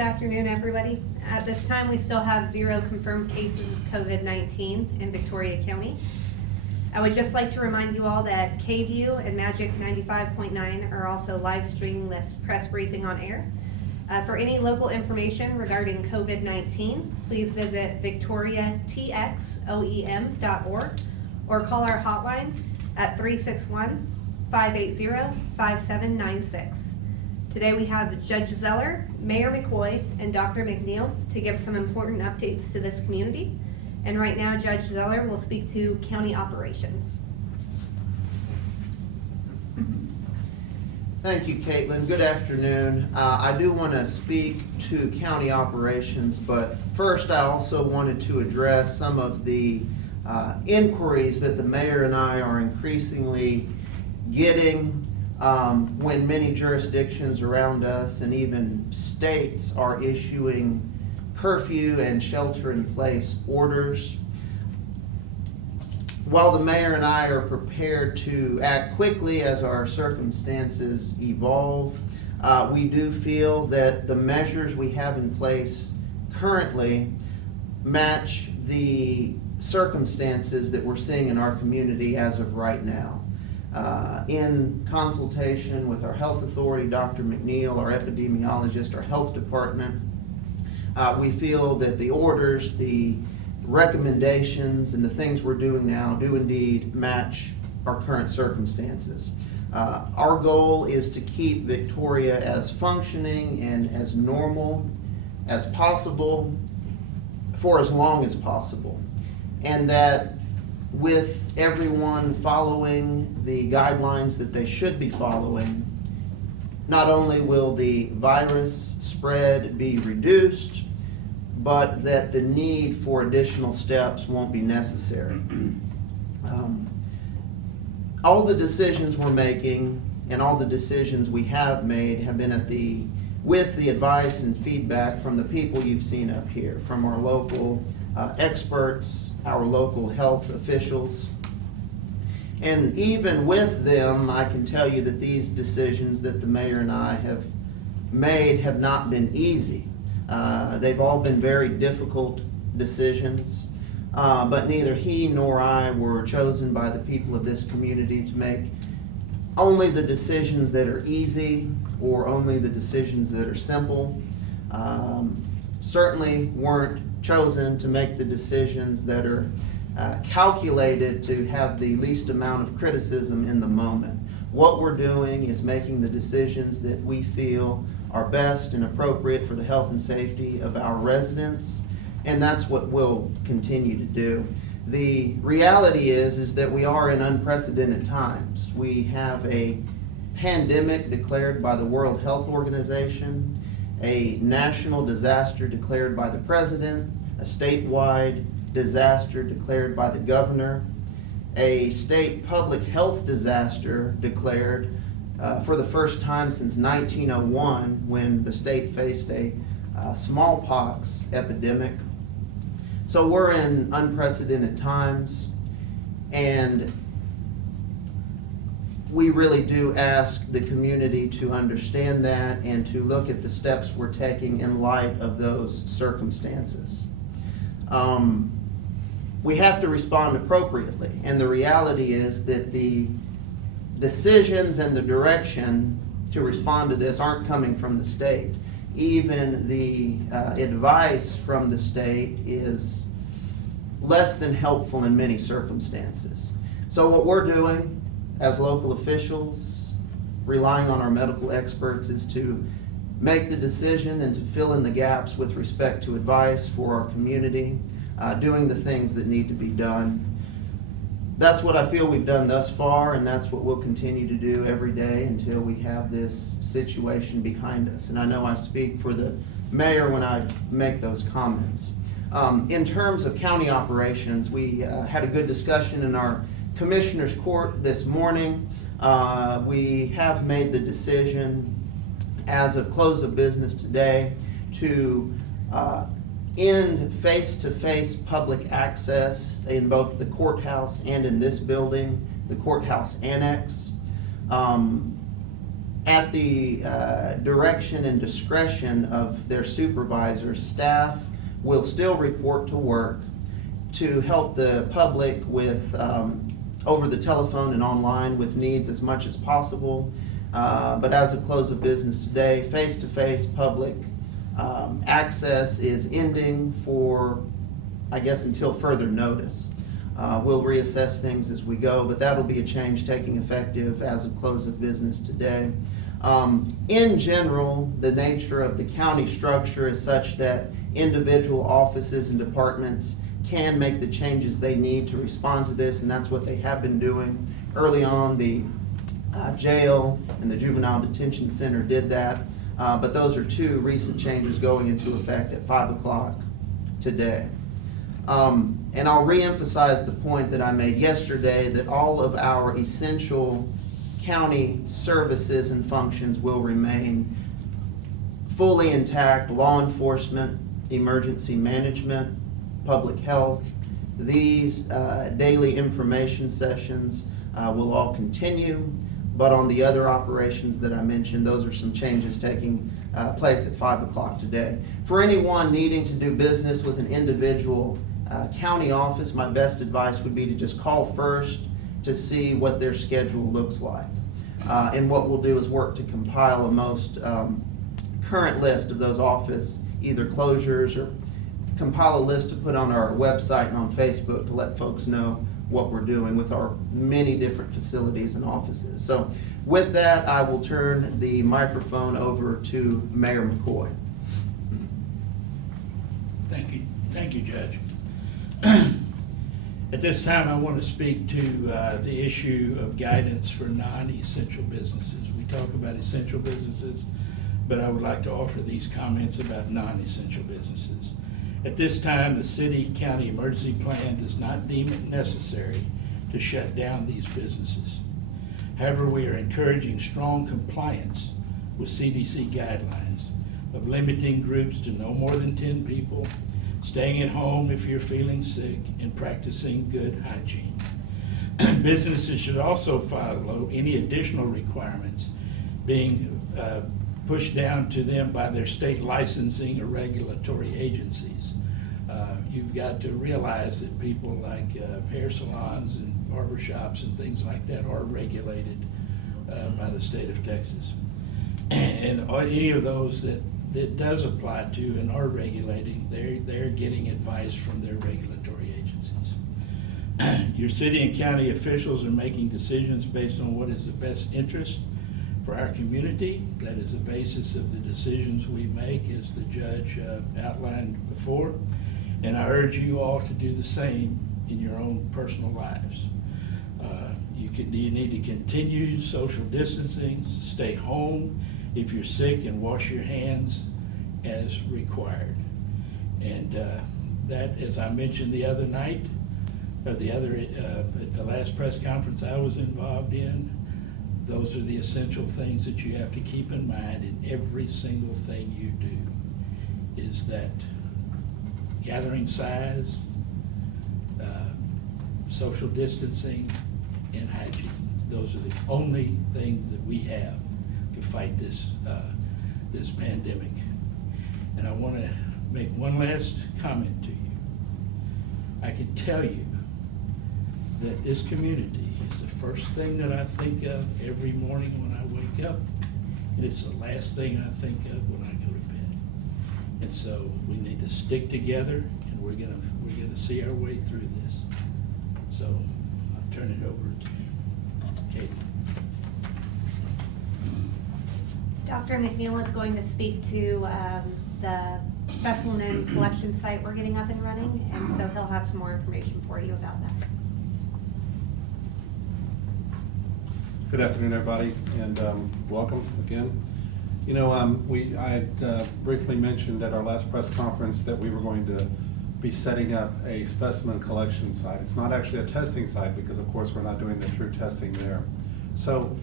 Good afternoon, everybody. At this time, we still have 0 confirmed cases of COVID-19 in Victoria County. I would just like to remind you all that KView and Magic 95.9 are also live streaming this press briefing on air. For any local information regarding COVID-19, please visit victoriatxoem.org or call our hotline at 361-580-5796. Today we have Judge Zeller, Mayor McCoy, and Dr. McNeil to give some important updates to this community. And right now, Judge Zeller will speak to county operations. Thank you, Caitlin. Good afternoon. I do want to speak to county operations, but first I also wanted to address some of the inquiries that the mayor and I are increasingly getting when many jurisdictions around us and even states are issuing curfew and shelter-in-place orders. While the mayor and I are prepared to act quickly as our circumstances evolve, we do feel that the measures we have in place currently match the circumstances that we're seeing in our community as of right now. In consultation with our health authority, Dr. McNeil, our epidemiologist, our health department, we feel that the orders, the recommendations, and the things we're doing now do indeed match our current circumstances. Our goal is to keep Victoria as functioning and as normal as possible for as long as possible. And that with everyone following the guidelines that they should be following, not only will the virus spread be reduced, but that the need for additional steps won't be necessary. All the decisions we're making and all the decisions we have made have been with the advice and feedback from the people you've seen up here, from our local experts, our local health officials. And even with them, I can tell you that these decisions that the mayor and I have made have not been easy. They've all been very difficult decisions, but neither he nor I were chosen by the people of this community to make only the decisions that are easy or only the decisions that are simple. Certainly weren't chosen to make the decisions that are calculated to have the least amount of criticism in the moment. What we're doing is making the decisions that we feel are best and appropriate for the health and safety of our residents, and that's what we'll continue to do. The reality is that we are in unprecedented times. We have a pandemic declared by the World Health Organization, a national disaster declared by the president, a statewide disaster declared by the governor, a state public health disaster declared for the first time since 1901 when the state faced a smallpox epidemic. So we're in unprecedented times, and we really do ask the community to understand that and to look at the steps we're taking in light of those circumstances. We have to respond appropriately, and the reality is that the decisions and the direction to respond to this aren't coming from the state. Even the advice from the state is less than helpful in many circumstances. So what we're doing as local officials, relying on our medical experts, is to make the decision and to fill in the gaps with respect to advice for our community, doing the things that need to be done. That's what I feel we've done thus far, and that's what we'll continue to do every day until we have this situation behind us. And I know I speak for the mayor when I make those comments. In terms of county operations, we had a good discussion in our Commissioner's Court this morning. We have made the decision as of close of business today to end face-to-face public access in both the courthouse and in this building, the courthouse annex. At the direction and discretion of their supervisors, staff will still report to work to help the public with, over the telephone and online with needs as much as possible. But as of close of business today, face-to-face public access is ending for, I guess, until further notice. We'll reassess things as we go, but that'll be a change taking effective as of close of business today. In general, the nature of the county structure is such that individual offices and departments can make the changes they need to respond to this, and that's what they have been doing. Early on, the jail and the juvenile detention center did that, but those are two recent changes going into effect at 5 o'clock today. And I'll reemphasize the point that I made yesterday, that all of our essential county services and functions will remain fully intact. Law enforcement, emergency management, public health, these daily information sessions will all continue. But on the other operations that I mentioned, those are some changes taking place at 5 o'clock today. For anyone needing to do business with an individual county office, my best advice would be to just call first to see what their schedule looks like. And what we'll do is work to compile a most current list of those office either closures, or compile a list to put on our website and on Facebook to let folks know what we're doing with our many different facilities and offices. So with that, I will turn the microphone over to Mayor McCoy. Thank you, Judge. At this time, I want to speak to the issue of guidance for non-essential businesses. We talk about essential businesses, but I would like to offer these comments about non-essential businesses. At this time, the city-county emergency plan does not deem it necessary to shut down these businesses. However, we are encouraging strong compliance with CDC guidelines of limiting groups to no more than 10 people, staying at home if you're feeling sick, and practicing good hygiene. Businesses should also follow any additional requirements being pushed down to them by their state licensing or regulatory agencies. You've got to realize that people like hair salons and barbershops and things like that are regulated by the state of Texas. And any of those that does apply to and are regulating, they're getting advice from their regulatory agencies. Your city and county officials are making decisions based on what is the best interest for our community. That is the basis of the decisions we make, as the judge outlined before. And I urge you all to do the same in your own personal lives. You need to continue social distancing, stay home if you're sick, and wash your hands as required. And that, as I mentioned the other night, or at the last press conference I was involved in, those are the essential things that you have to keep in mind in every single thing you do, is that gathering size, social distancing, and hygiene. Those are the only things that we have to fight this pandemic. And I want to make one last comment to you. I can tell you that this community is the first thing that I think of every morning when I wake up, and it's the last thing I think of when I go to bed. And so we need to stick together, and we're gonna see our way through this. So I'll turn it over to Katie. Dr. McNeil is going to speak to the specimen collection site we're getting up and running, and so he'll have some more information for you about that. Good afternoon, everybody, and welcome again. You know, I had briefly mentioned at our last press conference that we were going to be setting up a specimen collection site. It's not actually a testing site because, of course, we're not doing the true testing there. So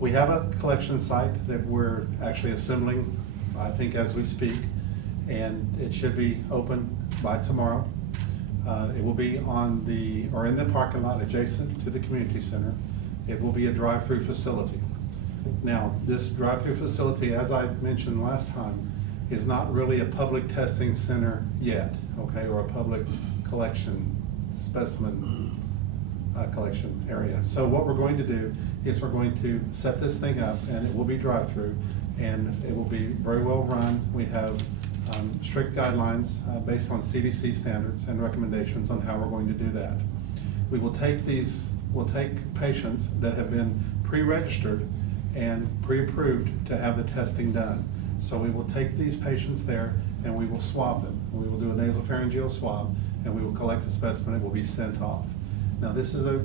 we have a collection site that we're actually assembling, I think, as we speak, and it should be open by tomorrow. It will be in the parking lot adjacent to the community center. It will be a drive-through facility. Now, this drive-through facility, as I mentioned last time, is not really a public testing center yet, okay, or a public collection, specimen collection area. So what we're going to do is we're going to set this thing up, and it will be drive-through, and it will be very well run. We have strict guidelines based on CDC standards and recommendations on how we're going to do that. We will take we'll take patients that have been pre-registered and pre-approved to have the testing done. So we will take these patients there and we will swab them. We will do a nasopharyngeal swab and we will collect the specimen. It will be sent off. Now, this is a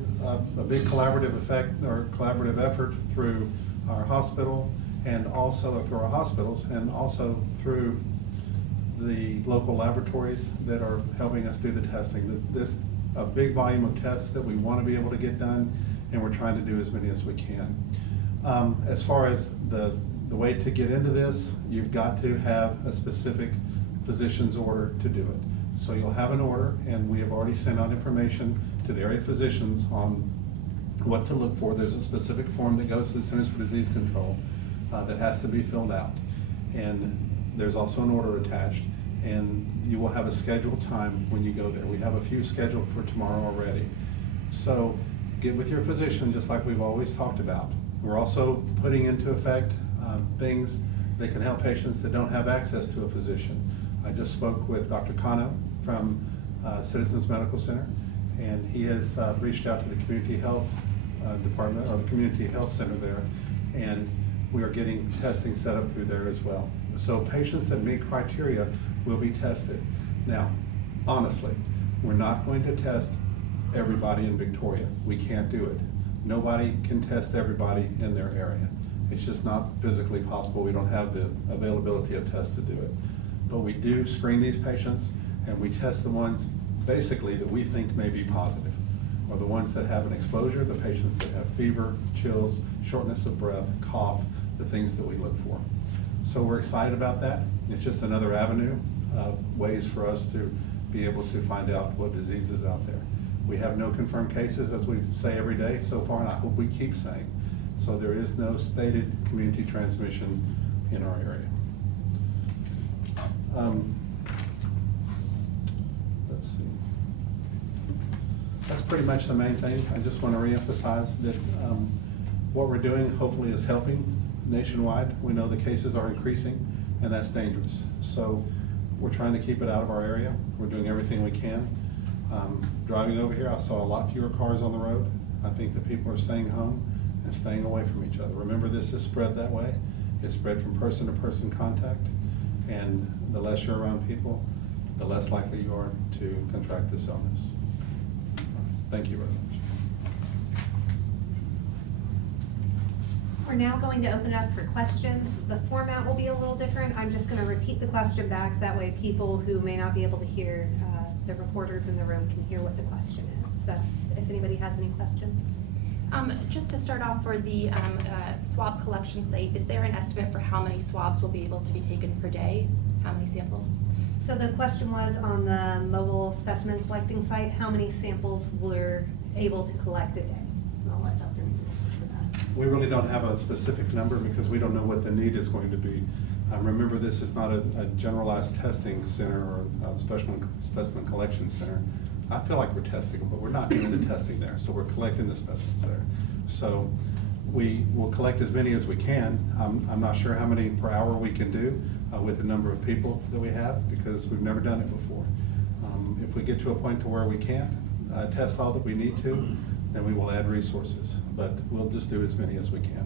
big collaborative effort through our hospital and also through our hospitals and also through the local laboratories that are helping us do the testing. This a big volume of tests that we want to be able to get done, and we're trying to do as many as we can. As far as the way to get into this, you've got to have a specific physician's order to do it. So you'll have an order, and we have already sent out information to the area physicians on what to look for. There's a specific form that goes to the Centers for Disease Control that has to be filled out. And there's also an order attached, and you will have a scheduled time when you go there. We have a few scheduled for tomorrow already. So get with your physician, just like we've always talked about. We're also putting into effect things that can help patients that don't have access to a physician. I just spoke with Dr. Kano from Citizens Medical Center, and he has reached out to the community health department, or the community health center there, and we are getting testing set up through there as well. So patients that meet criteria will be tested. Now, honestly, we're not going to test everybody in Victoria. We can't do it. Nobody can test everybody in their area. It's just not physically possible. We don't have the availability of tests to do it. But we do screen these patients, and we test the ones basically that we think may be positive, or the ones that have an exposure, the patients that have fever, chills, shortness of breath, cough, the things that we look for. So we're excited about that. It's just another avenue of ways for us to be able to find out what disease is out there. We have no confirmed cases, as we say every day so far, and I hope we keep saying. So there is no stated community transmission in our area. Let's see. That's pretty much the main thing. I just want to reemphasize that what we're doing hopefully is helping nationwide. We know the cases are increasing, and that's dangerous. So we're trying to keep it out of our area. We're doing everything we can. Driving over here, I saw a lot fewer cars on the road. I think that people are staying home and staying away from each other. Remember, this is spread that way. It's spread from person-to-person contact, and the less you're around people, the less likely you are to contract this illness. Thank you very much. We're now going to open up for questions. The format will be a little different. I'm just going to repeat the question back. That way people who may not be able to hear, the reporters in the room can hear what the question is. So if anybody has any questions. Just to start off, for the swab collection site, is there an estimate for how many swabs will be able to be taken per day? How many samples? So the question was on the mobile specimen collecting site, how many samples we're able to collect a day? And I'll let Dr. answer that. We really don't have a specific number because we don't know what the need is going to be. Remember, this is not a generalized testing center or a specimen collection center. I feel like we're testing, but we're not doing the testing there, so we're collecting the specimens there. So we will collect as many as we can. I'm not sure how many per hour we can do with the number of people that we have, because we've never done it before. If we get to a point to where we can't test all that we need to, then we will add resources, but we'll just do as many as we can.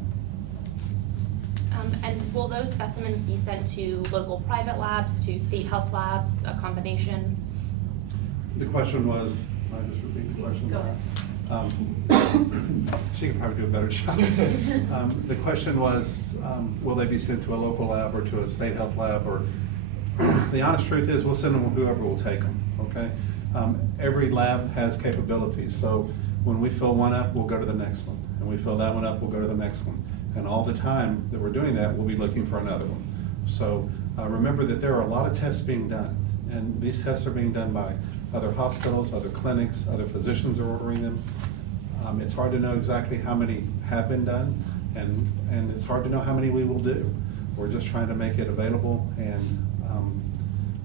And will those specimens be sent to local private labs, to state health labs, a combination? The question was, can I just repeat the question? Go ahead. She could probably do a better job. The question was, will they be sent to a local lab or to a state health lab? Or the honest truth is, we'll send them whoever will take them, okay? Every lab has capabilities, so when we fill one up, we'll go to the next one. And we fill that one up, we'll go to the next one. And all the time that we're doing that, we'll be looking for another one. So remember that there are a lot of tests being done, and these tests are being done by other hospitals, other clinics, other physicians are ordering them. It's hard to know exactly how many have been done, And it's hard to know how many we will do. We're just trying to make it available, and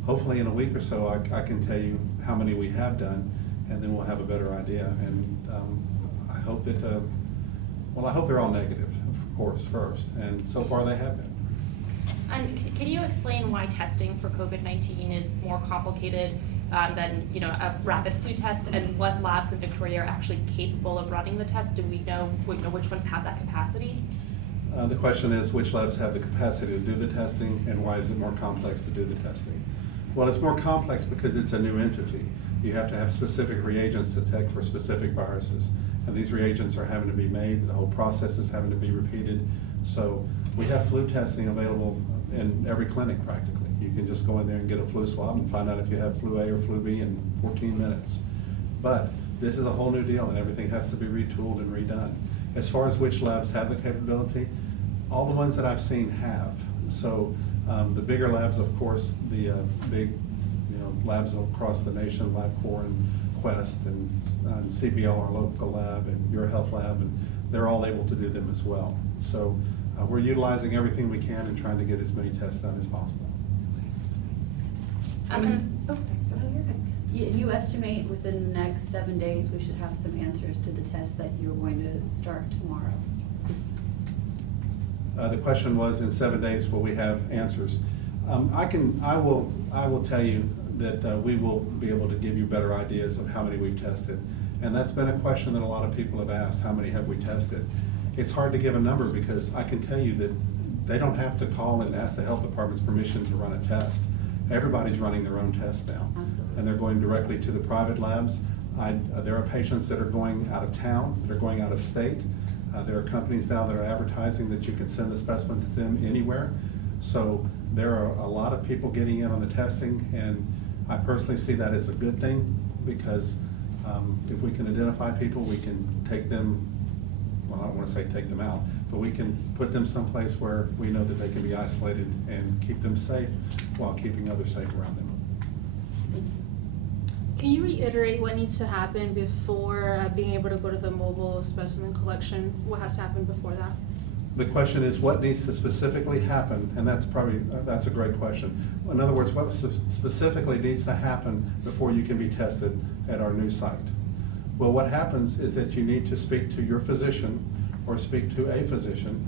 hopefully in a week or so, I can tell you how many we have done, and then we'll have a better idea. And I hope that, I hope they're all negative, of course, first, and so far they have been. And can you explain why testing for COVID-19 is more complicated than, a rapid flu test, and what labs in Victoria are actually capable of running the test? Do we know which ones have that capacity? The question is, which labs have the capacity to do the testing, and why is it more complex to do the testing? Well, it's more complex because it's a new entity. You have to have specific reagents to detect for specific viruses, and these reagents are having to be made. The whole process is having to be repeated. So we have flu testing available in every clinic practically. You can just go in there and get a flu swab and find out if you have flu A or flu B in 14 minutes. But this is a whole new deal, and everything has to be retooled and redone. As far as which labs have the capability, all the ones that I've seen have. So the bigger labs, of course, the big labs across the nation, LabCorp and Quest and CPL, our local lab, and Your Health Lab, and they're all able to do them as well. So we're utilizing everything we can and trying to get as many tests done as possible. Sorry. No, you're good. You estimate within the next 7 days, we should have some answers to the tests that you're going to start tomorrow. The question was, in 7 days, will we have answers? I will tell you that we will be able to give you better ideas of how many we've tested. And that's been a question that a lot of people have asked, how many have we tested? It's hard to give a number because I can tell you that they don't have to call and ask the health department's permission to run a test. Everybody's running their own tests now. Absolutely. And they're going directly to the private labs. There are patients that are going out of town, that are going out of state. There are companies now that are advertising that you can send the specimen to them anywhere. So there are a lot of people getting in on the testing, and I personally see that as a good thing because if we can identify people, we can take them, well, I don't want to say take them out, but we can put them someplace where we know that they can be isolated and keep them safe while keeping others safe around them. Can you reiterate what needs to happen before being able to go to the mobile specimen collection? What has to happen before that? The question is, what needs to specifically happen? And that's a great question. In other words, what specifically needs to happen before you can be tested at our new site? Well, what happens is that you need to speak to your physician or speak to a physician,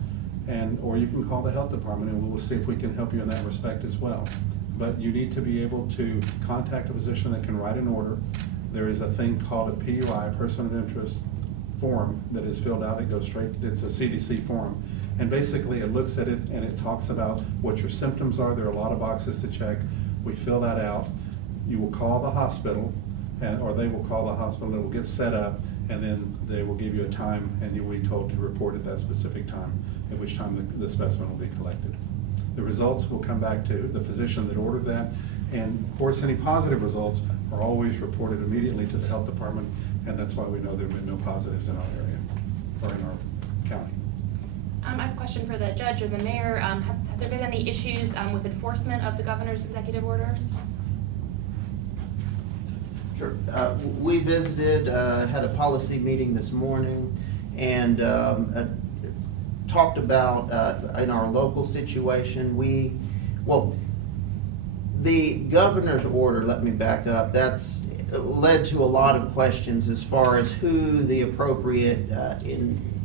or you can call the health department and we will see if we can help you in that respect as well. But you need to be able to contact a physician that can write an order. There is a thing called a PUI, Person of Interest form, that is filled out. It goes straight, it's a CDC form. And basically it looks at it and it talks about what your symptoms are. There are a lot of boxes to check. We fill that out. You will call the hospital, or they will call the hospital. It will get set up, and then they will give you a time, and you will be told to report at that specific time, at which time the specimen will be collected. The results will come back to the physician that ordered that, and of course any positive results are always reported immediately to the health department, and that's why we know there have been no positives in our area or in our county. I have a question for the judge or the mayor. Have there been any issues with enforcement of the governor's executive orders? Sure. We visited, had a policy meeting this morning, and talked about in our local situation. The governor's order, let me back up, that's led to a lot of questions as far as who the appropriate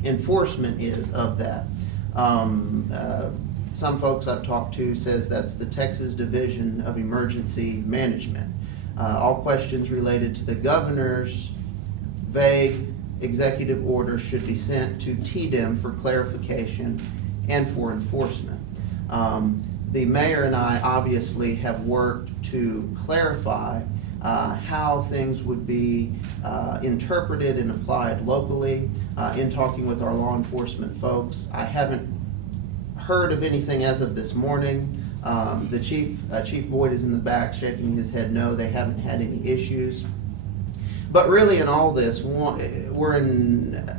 enforcement is of that. Some folks I've talked to says that's the Texas Division of Emergency Management. All questions related to the governor's vague executive order should be sent to TDEM for clarification and for enforcement. The mayor and I obviously have worked to clarify how things would be interpreted and applied locally in talking with our law enforcement folks. I haven't heard of anything as of this morning. The Chief Boyd is in the back shaking his head no, they haven't had any issues. But really in all this, we're in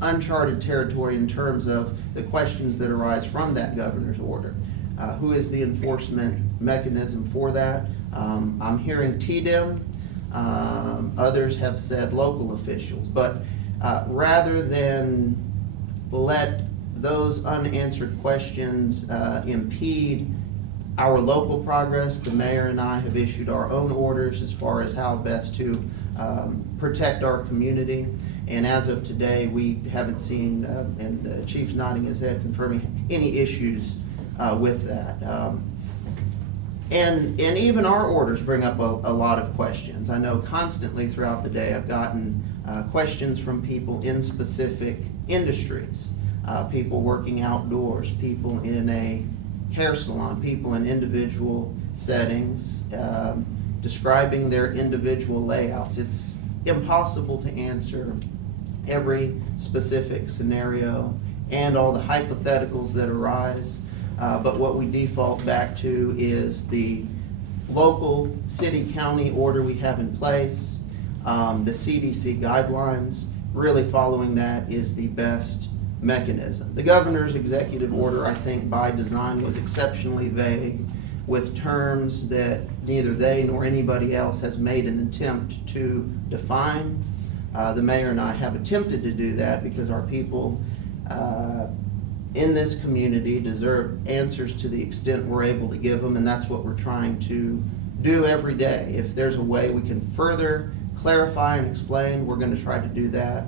uncharted territory in terms of the questions that arise from that governor's order. Who is the enforcement mechanism for that? I'm hearing TDEM, others have said local officials, but rather than let those unanswered questions impede our local progress, the mayor and I have issued our own orders as far as how best to protect our community. And as of today, we haven't seen, and the chief's nodding his head confirming, any issues with that. And even our orders bring up a lot of questions. I know constantly throughout the day I've gotten questions from people in specific industries, people working outdoors, people in a hair salon, people in individual settings, describing their individual layouts. It's impossible to answer every specific scenario and all the hypotheticals that arise. But what we default back to is the local city county order we have in place, the CDC guidelines. Really following that is the best mechanism. The governor's executive order, I think by design, was exceptionally vague with terms that neither they nor anybody else has made an attempt to define. The mayor and I have attempted to do that because our people in this community deserve answers to the extent we're able to give them, and that's what we're trying to do every day. If there's a way we can further clarify and explain, we're going to try to do that.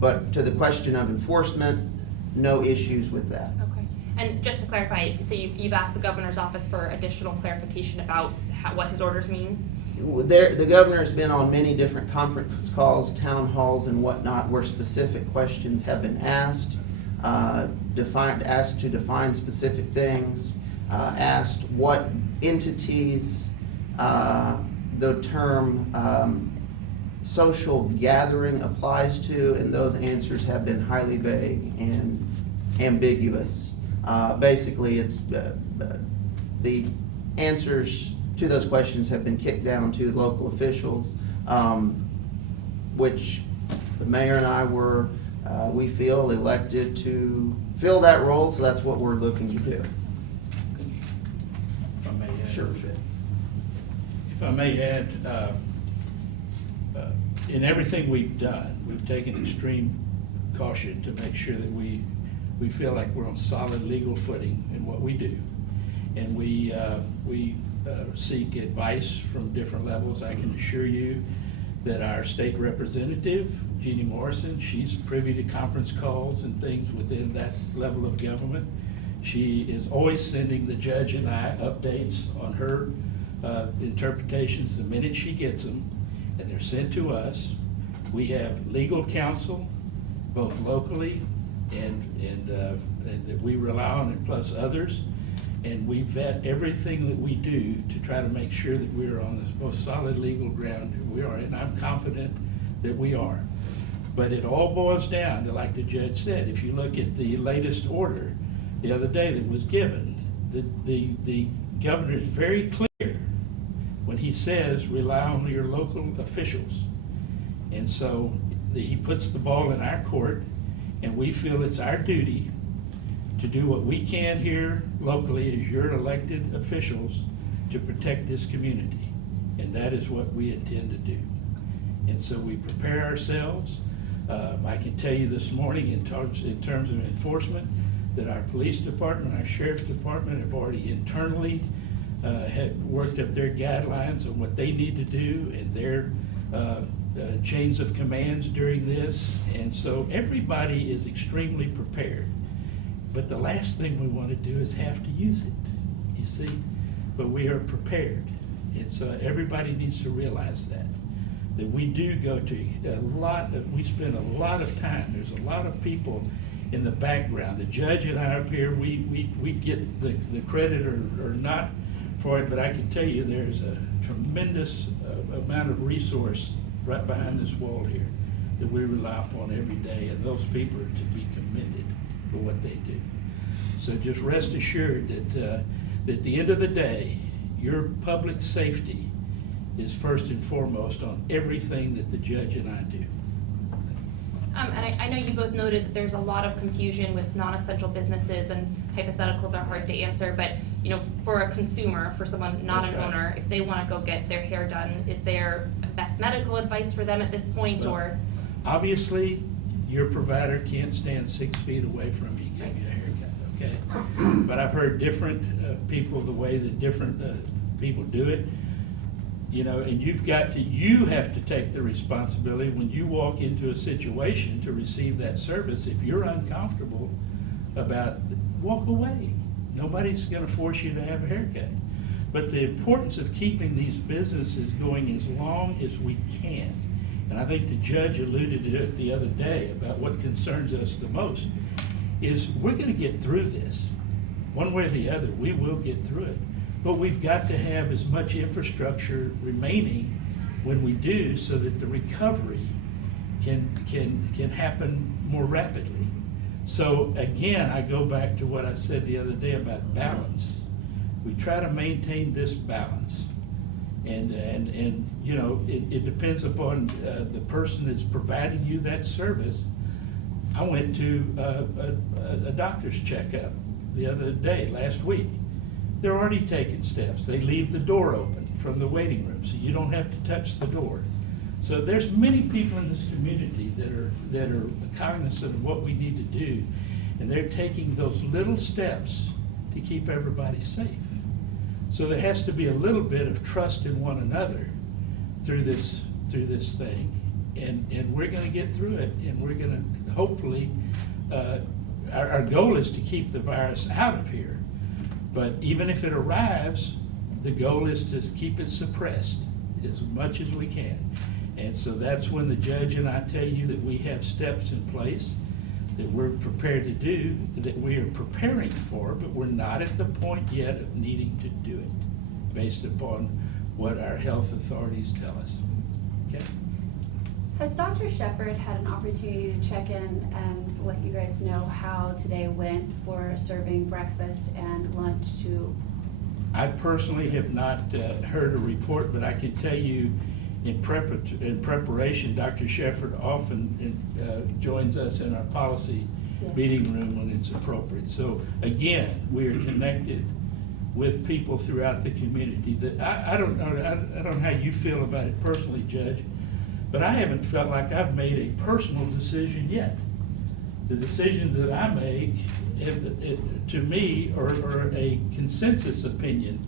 But to the question of enforcement, no issues with that. Okay. And just to clarify, so you've asked the governor's office for additional clarification about what his orders mean? The governor's been on many different conference calls, town halls and whatnot, where specific questions have been asked, asked to define specific things, asked what entities the term social gathering applies to, and those answers have been highly vague and ambiguous. Basically, it's the answers to those questions have been kicked down to local officials, which the mayor and I were, we feel, elected to fill that role, so that's what we're looking to do. If I may add. Sure. If I may add, in everything we've done, we've taken extreme caution to make sure that we feel like we're on solid legal footing in what we do. And we seek advice from different levels. I can assure you that our state representative, Jeannie Morrison, she's privy to conference calls and things within that level of government. She is always sending the judge and I updates on her interpretations the minute she gets them, and they're sent to us. We have legal counsel, both locally and that we rely on, and plus others. And we vet everything that we do to try to make sure that we're on the most solid legal ground that we are, and I'm confident that we are. But it all boils down to, like the judge said, if you look at the latest order the other day that was given, the governor is very clear when he says rely on your local officials. And so he puts the ball in our court, and we feel it's our duty to do what we can here locally as your elected officials to protect this community. And that is what we intend to do. And so we prepare ourselves. I can tell you this morning in terms of enforcement that our police department, our sheriff's department have already internally had worked up their guidelines on what they need to do and their chains of commands during this. And so everybody is extremely prepared. But the last thing we want to do is have to use it, you see? But we are prepared. And so everybody needs to realize that we do go to we spend a lot of time. There's a lot of people in the background. The judge and I up here, we get the credit or not for it, but I can tell you there's a tremendous amount of resource right behind this wall here that we rely upon every day, and those people are to be commended for what they do. So just rest assured that at the end of the day, your public safety is first and foremost on everything that the judge and I do. And I know you both noted that there's a lot of confusion with non-essential businesses, and hypotheticals are hard to answer, but for a consumer, for someone not That's an right. owner, if they want to go get their hair done, is there best medical advice for them at this point, Well, or? Obviously, your provider can't stand 6 feet away from you getting a haircut, okay? But I've heard different people, the way that different people do it, you know, and you have to take the responsibility when you walk into a situation to receive that service. If you're uncomfortable about, walk away. Nobody's gonna force you to have a haircut. But the importance of keeping these businesses going as long as we can, and I think the judge alluded to it the other day about what concerns us the most, is we're gonna get through this. One way or the other, we will get through it. But we've got to have as much infrastructure remaining when we do, so that the recovery can happen more rapidly. So again, I go back to what I said the other day about balance. We try to maintain this balance. And you know, it depends upon the person that's providing you that service. I went to a doctor's checkup the other day, last week. They're already taking steps. They leave the door open from the waiting room, so you don't have to touch the door. So there's many people in this community that are cognizant of what we need to do, and they're taking those little steps to keep everybody safe. So there has to be a little bit of trust in one another through this thing, and we're gonna get through it, and we're gonna hopefully, our goal is to keep the virus out of here. But even if it arrives, the goal is to keep it suppressed as much as we can. And so that's when the judge and I tell you that we have steps in place that we're prepared to do, that we are preparing for, but we're not at the point yet of needing to do it, based upon what our health authorities tell us. Okay? Has Dr. Shepherd had an opportunity to check in and let you guys know how today went for serving breakfast and lunch to? I personally have not heard a report, but I can tell you in preparation, Dr. Shepherd often joins us in our policy meeting room when it's appropriate. So again, we are connected with people throughout the community. That I don't know how you feel about it personally, Judge, but I haven't felt like I've made a personal decision yet. The decisions that I make, to me, are a consensus opinion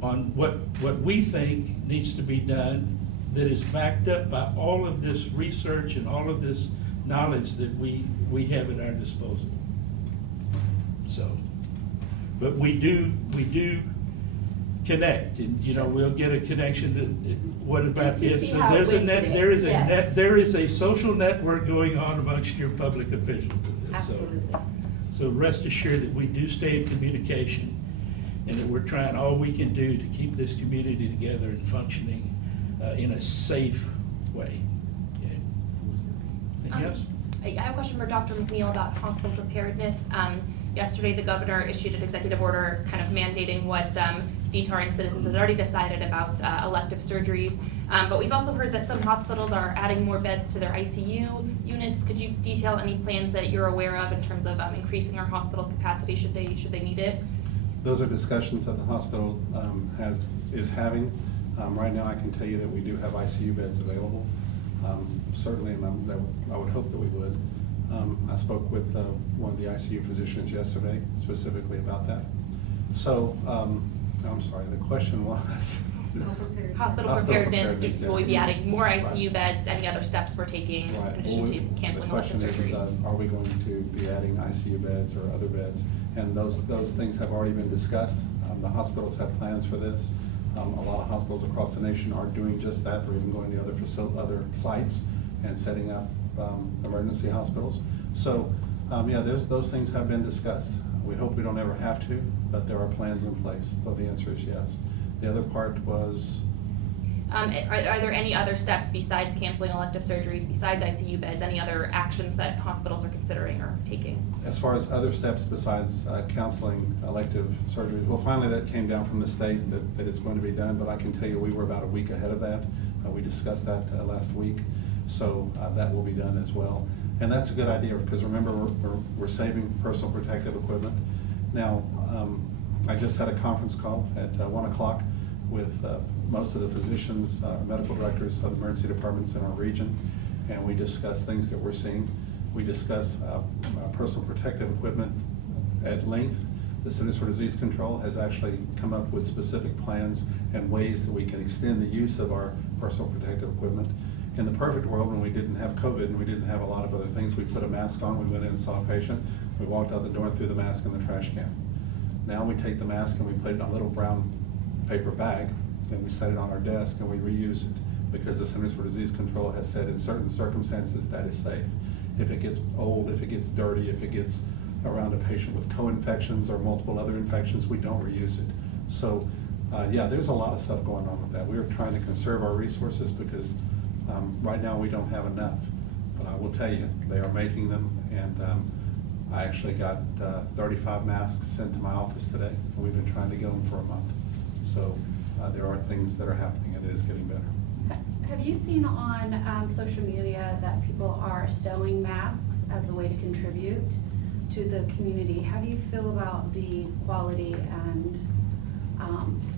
on what we think needs to be done, that is backed up by all of this research and all of this knowledge that we have at our disposal. So, but we do connect, and you know, we'll get a connection to what about Just to this. see So how it there's a went net, today. there is a Yes. net, there is a social network going on amongst your public officials. Absolutely. So rest assured that we do stay in communication, and that we're trying all we can do to keep this community together and functioning in a safe way. Okay. Anything else? I have a question for Dr. McNeil about hospital preparedness. Yesterday, the governor issued an executive order kind of mandating what detarring citizens had already decided about elective surgeries. But we've also heard that some hospitals are adding more beds to their ICU units. Could you detail any plans that you're aware of in terms of increasing our hospital's capacity should they need it? Those are discussions that the hospital is having. Right now, I can tell you that we do have ICU beds available. Certainly, and I would hope that we would. I spoke with one of the ICU physicians yesterday specifically about that. So, I'm sorry, the question was? Hospital preparedness, yeah. will we be adding more ICU Right. beds, any other steps we're taking in Right. addition Well, to canceling elective The surgeries? question is, are we going to be adding ICU beds or other beds? And those things have already been discussed. The hospitals have plans for this. A lot of hospitals across the nation are doing just that. They're even going to other sites and setting up emergency hospitals. So, yeah, those things have been discussed. We hope we don't ever have to, but there are plans in place. So the answer is yes. The other part was? Are there any other steps besides canceling elective surgeries, besides ICU beds, any other actions that hospitals are considering or taking? As far as other steps besides counseling elective surgery, well, finally that came down from the state that it's going to be done, but I can tell you we were about a week ahead of that. We discussed that last week, so that will be done as well. And that's a good idea, because remember, we're saving personal protective equipment. Now, I just had a conference call at 1 o'clock with most of the physicians, medical directors of the emergency departments in our region, and we discussed things that we're seeing. We discuss personal protective equipment at length. The Centers for Disease Control has actually come up with specific plans and ways that we can extend the use of our personal protective equipment. In the perfect world, when we didn't have COVID and we didn't have a lot of other things, we put a mask on, we went in and saw a patient, we walked out the door and threw the mask in the trash can. Now we take the mask and we put it in a little brown paper bag and we set it on our desk and we reuse it, because the Centers for Disease Control has said in certain circumstances that is safe. If it gets old, if it gets dirty, if it gets around a patient with co-infections or multiple other infections, we don't reuse it. So, yeah, there's a lot of stuff going on with that. We're trying to conserve our resources because right now we don't have enough. But I will tell you, they are making them, and I actually got 35 masks sent to my office today, and we've been trying to get them for a month. So there are things that are happening, and it is getting better. Have you seen on social media that people are sewing masks as a way to contribute to the community? How do you feel about the quality and,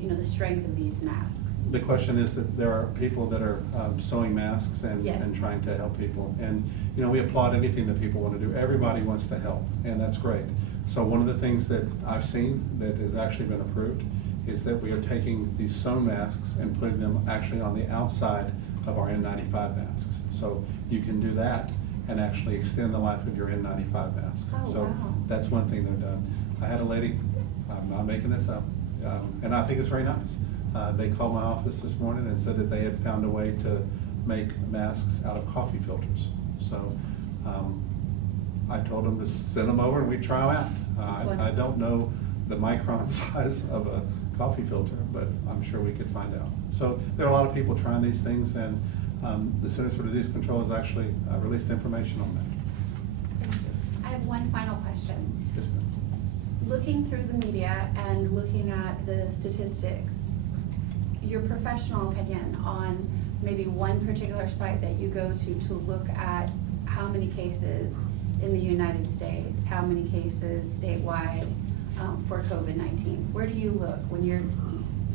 the strength of these masks? The question is that there are people that are sewing masks and Yes. trying to help people. And, we applaud anything that people want to do. Everybody wants to help, and that's great. So one of the things that I've seen that has actually been approved is that we are taking these sewn masks and putting them actually on the outside of our N95 masks. So you can do that and actually extend the life of your N95 mask. Oh, So wow. that's one thing they've done. I had a lady, I'm not making this up, and I think it's very nice. They called my office this morning and said that they had found a way to make masks out of coffee filters. So I told them to send them over and we'd try them out. That's I wonderful. don't know the micron size of a coffee filter, but I'm sure we could find out. So there are a lot of people trying these things, and the Centers for Disease Control has actually released information on that. I have one final question. Yes, ma'am. Looking through the media and looking at the statistics, your professional opinion on maybe one particular site that you go to look at how many cases in the United States, how many cases statewide for COVID-19? Where do you look when you're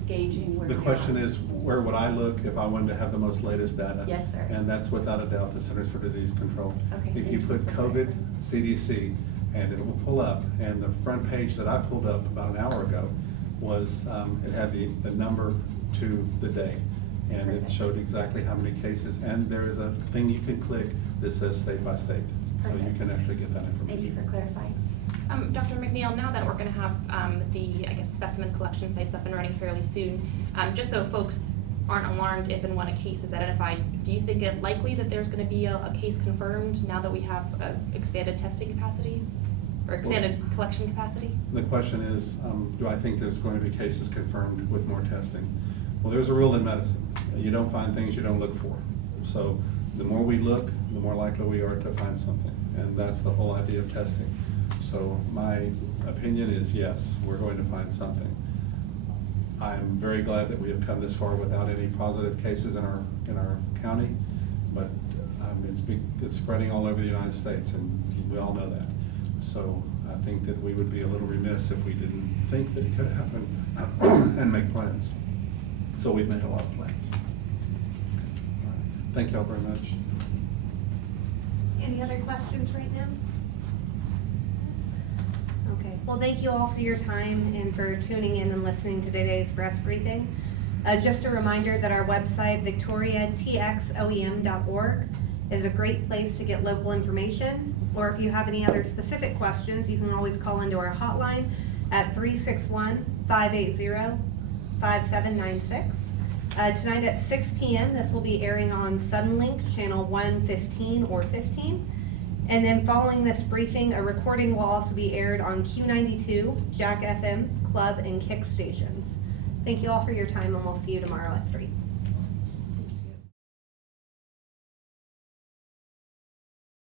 gauging where we The are? question is, where would I look if I wanted to have the most latest data? Yes, sir. And that's without a doubt the Centers for Disease Control. Okay, If thank you you put for COVID clarifying. CDC, and it will pull up, and the front page that I pulled up about an hour ago was, it had the number to the day. And it Perfect. showed exactly how many cases, and there is a thing you can click that says state by state. So you Perfect. can actually get that information. Thank you for clarifying. Dr. McNeil, now that we're gonna have the, specimen collection sites up and running fairly soon, just so folks aren't alarmed if and when a case is identified, do you think it likely that there's gonna be a case confirmed now that we have expanded testing capacity? Or expanded collection capacity? The question is, do I think there's going to be cases confirmed with more testing? Well, there's a rule in medicine. You don't find things you don't look for. So the more we look, the more likely we are to find something. And that's the whole idea of testing. So my opinion is yes, we're going to find something. I'm very glad that we have come this far without any positive cases in our county, but it's spreading all over the United States, and we all know that. So I think that we would be a little remiss if we didn't think that it could happen and make plans. So we've made a lot of plans. Thank you all very much. Any other questions right now? Okay, well, thank you all for your time and for tuning in and listening to today's press briefing. Just a reminder that our website, victoriatxoem.org, is a great place to get local information, or if you have any other specific questions, you can always call into our hotline at 361-580-5796. Tonight at 6 p.m., this will be airing on Suddenlink, channel 115 or 15. And then following this briefing, a recording will also be aired on Q92, Jack FM, Club, and Kick stations. Thank you all for your time, and we'll see you tomorrow at 3.